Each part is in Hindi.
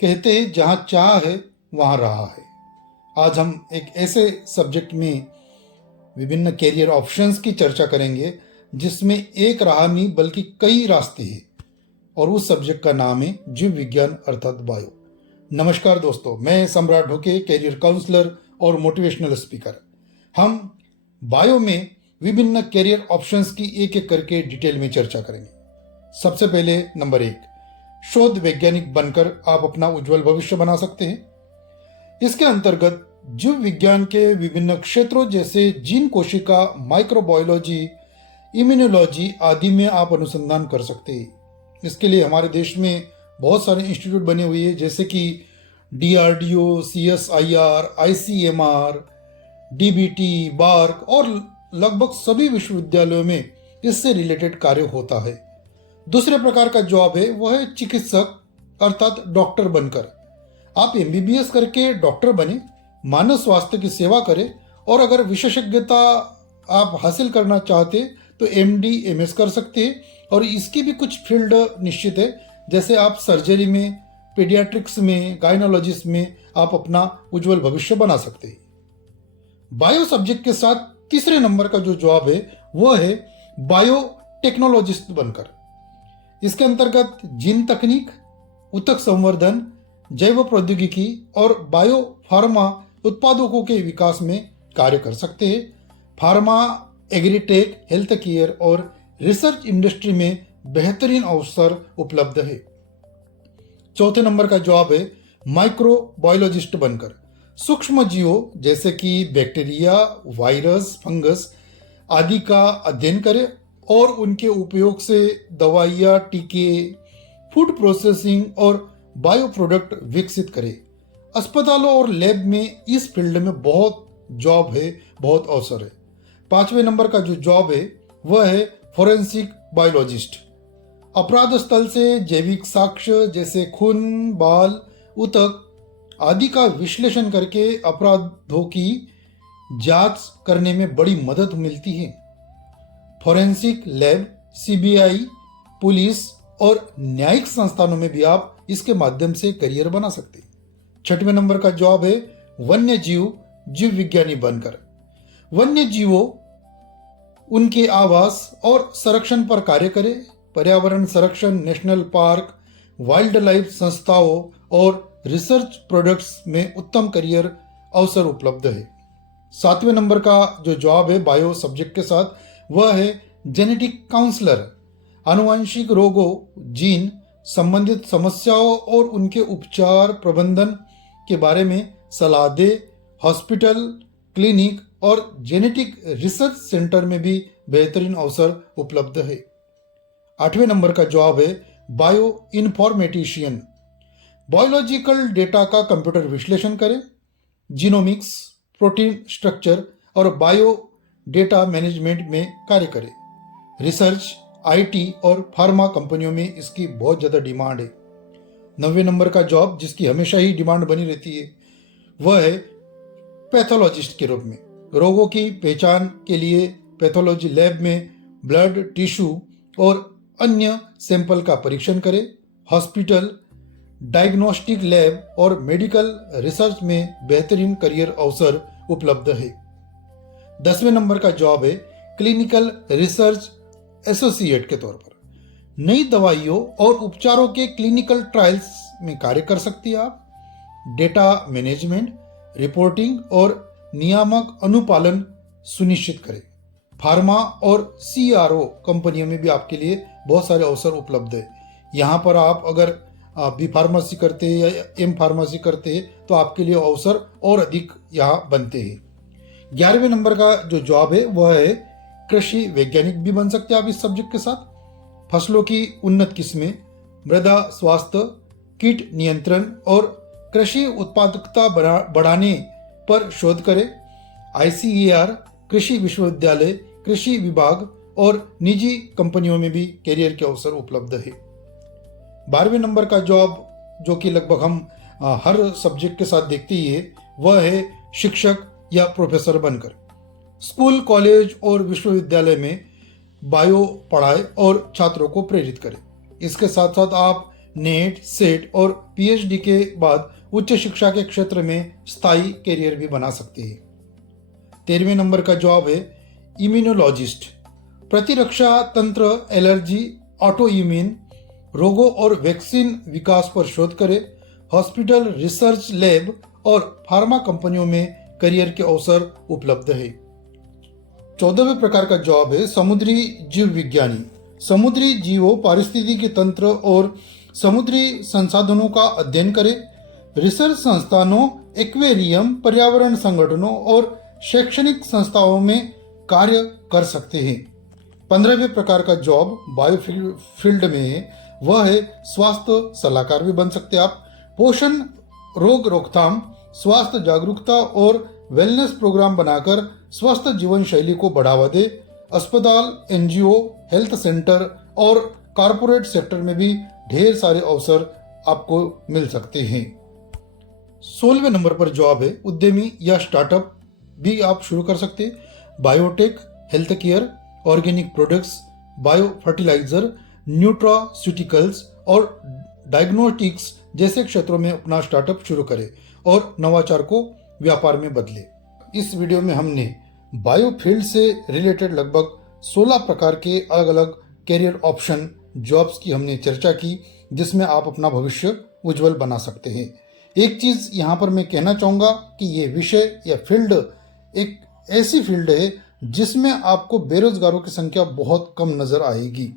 कहते हैं जहाँ चाह है वहाँ राह है। आज हम एक ऐसे सब्जेक्ट में विभिन्न कैरियर ऑप्शंस की चर्चा करेंगे जिसमें एक राह नहीं बल्कि कई रास्ते हैं, और उस सब्जेक्ट का नाम है जीव विज्ञान अर्थात बायो। नमस्कार दोस्तों, मैं सम्राट ढोके, कैरियर काउंसलर और मोटिवेशनल स्पीकर। हम बायो में विभिन्न कैरियर ऑप्शंस की एक एक करके डिटेल में चर्चा करेंगे। सबसे पहले नंबर 1, शोध वैज्ञानिक बनकर आप अपना उज्जवल भविष्य बना सकते हैं। इसके अंतर्गत जीव विज्ञान के विभिन्न क्षेत्रों जैसे जीन, कोशिका, माइक्रोबायोलॉजी, इम्यूनोलॉजी आदि में आप अनुसंधान कर सकते हैं। इसके लिए हमारे देश में बहुत सारे इंस्टीट्यूट बने हुए हैं, जैसे कि DRDO, CSIR, ICMR, DBT, BARC और लगभग सभी विश्वविद्यालयों में इससे रिलेटेड कार्य होता है। दूसरे प्रकार का जॉब है वह है चिकित्सक अर्थात डॉक्टर बनकर। आप MBBS करके डॉक्टर बने, मानव स्वास्थ्य की सेवा करें, और अगर विशेषज्ञता आप हासिल करना चाहते तो MD, MS कर सकते हैं। और इसकी भी कुछ फील्ड निश्चित है, जैसे आप सर्जरी में, पीडियाट्रिक्स में, गायनोलॉजिस्ट में आप अपना उज्जवल भविष्य बना सकते हैं। बायो सब्जेक्ट के साथ तीसरे नंबर का जो जॉब है वह है बायो टेक्नोलॉजिस्ट बनकर। इसके अंतर्गत जीन तकनीक, ऊतक संवर्धन, जैव प्रौद्योगिकी और बायो फार्मा उत्पादों के विकास में कार्य कर सकते हैं। फार्मा, एग्रीटेक, हेल्थ केयर और रिसर्च इंडस्ट्री में बेहतरीन अवसर उपलब्ध है। चौथे नंबर का जॉब है माइक्रोबायोलॉजिस्ट बनकर। सूक्ष्म जीवों जैसे कि बैक्टीरिया, वायरस, फंगस आदि का अध्ययन करें और उनके उपयोग से दवाइयाँ, टीके, फूड प्रोसेसिंग और बायो प्रोडक्ट विकसित करें। अस्पतालों और लैब में इस फील्ड में बहुत जॉब है, बहुत अवसर है। पांचवें नंबर का जो जॉब है वह है फोरेंसिक बायोलॉजिस्ट। अपराध स्थल से जैविक साक्ष्य जैसे खून, बाल, ऊतक आदि का विश्लेषण करके अपराधों की जांच करने में बड़ी मदद मिलती है। फोरेंसिक लैब, CBI, पुलिस और न्यायिक संस्थानों में भी आप इसके माध्यम से करियर बना सकते हैं। छठवें नंबर का जॉब है वन्य जीव विज्ञानी बनकर। वन्य जीवों, उनके आवास और संरक्षण पर कार्य करें। पर्यावरण संरक्षण, नेशनल पार्क, वाइल्ड लाइफ संस्थाओं और रिसर्च प्रोडक्ट्स में उत्तम करियर अवसर उपलब्ध है। सातवें नंबर का जो जॉब है बायो सब्जेक्ट के साथ वह है जेनेटिक काउंसलर। आनुवंशिक रोगों, जीन संबंधित समस्याओं और उनके उपचार प्रबंधन के बारे में सलाह दे। हॉस्पिटल, क्लिनिक और जेनेटिक रिसर्च सेंटर में भी बेहतरीन अवसर उपलब्ध है। आठवें नंबर का जॉब है बायो इन्फॉर्मेटिशियन। बायोलॉजिकल डेटा का कंप्यूटर विश्लेषण करें, जीनोमिक्स, प्रोटीन स्ट्रक्चर और बायो डेटा मैनेजमेंट में कार्य करें। रिसर्च, IT और फार्मा कंपनियों में इसकी बहुत ज़्यादा डिमांड है। 9वें नंबर का जॉब जिसकी हमेशा ही डिमांड बनी रहती है वह है पैथोलॉजिस्ट के रूप में। रोगों की पहचान के लिए पैथोलॉजी लैब में ब्लड, टिश्यू और अन्य सैंपल का परीक्षण करें। हॉस्पिटल, डायग्नोस्टिक लैब और मेडिकल रिसर्च में बेहतरीन करियर अवसर उपलब्ध है। 10वें नंबर का जॉब है क्लिनिकल रिसर्च एसोसिएट के तौर पर। नई दवाइयों और उपचारों के क्लिनिकल ट्रायल्स में कार्य कर सकती है आप। डेटा मैनेजमेंट, रिपोर्टिंग और नियामक अनुपालन सुनिश्चित करें। फार्मा और CRO कंपनियों में भी आपके लिए बहुत सारे अवसर उपलब्ध है। यहाँ पर आप अगर B फार्मेसी करते हैं या M फार्मेसी करते हैं तो आपके लिए अवसर और अधिक यहाँ बनते हैं। 11वें नंबर का जो जॉब है वह है कृषि वैज्ञानिक भी बन सकते हैं आप इस सब्जेक्ट के साथ। फसलों की उन्नत किस्में, मृदा स्वास्थ्य, कीट नियंत्रण और कृषि उत्पादकता बढ़ाने पर शोध करें। ICAR, कृषि विश्वविद्यालय, कृषि विभाग और निजी कंपनियों में भी कैरियर के अवसर उपलब्ध है। 12वें नंबर का जॉब जो कि लगभग हम हर सब्जेक्ट के साथ देखते ही है वह है शिक्षक या प्रोफेसर बनकर। स्कूल, कॉलेज और विश्वविद्यालय में बायो पढ़ाए और छात्रों को प्रेरित करें। इसके साथ साथ आप नेट, सेट और पीएचडी के बाद उच्च शिक्षा के क्षेत्र में स्थायी करियर भी बना सकते हैं। 13वें नंबर का जॉब है इम्यूनोलॉजिस्ट। प्रतिरक्षा तंत्र, एलर्जी, ऑटो इम्यून रोगों और वैक्सीन विकास पर शोध करे। हॉस्पिटल, रिसर्च लैब और फार्मा कंपनियों में करियर के अवसर उपलब्ध है। 14वें प्रकार का जॉब है समुद्री जीव विज्ञानी। समुद्री जीवों, पारिस्थितिकी तंत्र और समुद्री संसाधनों का अध्ययन करें। रिसर्च संस्थानों, एक्वेरियम, पर्यावरण संगठनों और शैक्षणिक संस्थाओं में कार्य कर सकते हैं। 15वें प्रकार का जॉब बायोफील्ड में है, वह है स्वास्थ्य सलाहकार भी बन सकते हैं आप। पोषण, रोग रोकथाम, स्वास्थ्य जागरूकता और वेलनेस प्रोग्राम बनाकर स्वस्थ जीवन शैली को बढ़ावा दे। अस्पताल, एनजीओ, हेल्थ सेंटर और कॉरपोरेट सेक्टर में भी ढेर सारे अवसर आपको मिल सकते हैं। 16वें नंबर पर जॉब है उद्यमी या स्टार्टअप भी आप शुरू कर सकते हैं। Biotech, health care, organic products, bio fertiliser, nutraceuticals और डायग्नोस्टिक्स जैसे क्षेत्रों में अपना स्टार्टअप शुरू करें और नवाचार को व्यापार में बदले। इस वीडियो में हमने बायोफील्ड से रिलेटेड लगभग 16 प्रकार के अलग अलग कैरियर ऑप्शन जॉब्स की हमने चर्चा की, जिसमें आप अपना भविष्य उज्जवल बना सकते हैं। एक चीज यहाँ पर मैं कहना चाहूँगा कि ये विषय या फील्ड एक ऐसी फील्ड है जिसमें आपको बेरोजगारों की संख्या बहुत कम नजर आएगी।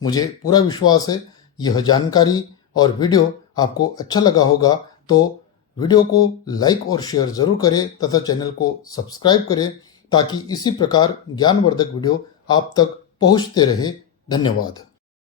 मुझे पूरा विश्वास है यह जानकारी और वीडियो आपको अच्छा लगा होगा, तो वीडियो को लाइक और शेयर जरूर करें तथा चैनल को सब्सक्राइब करें ताकि इसी प्रकार ज्ञानवर्धक वीडियो आप तक पहुंचते रहे। धन्यवाद।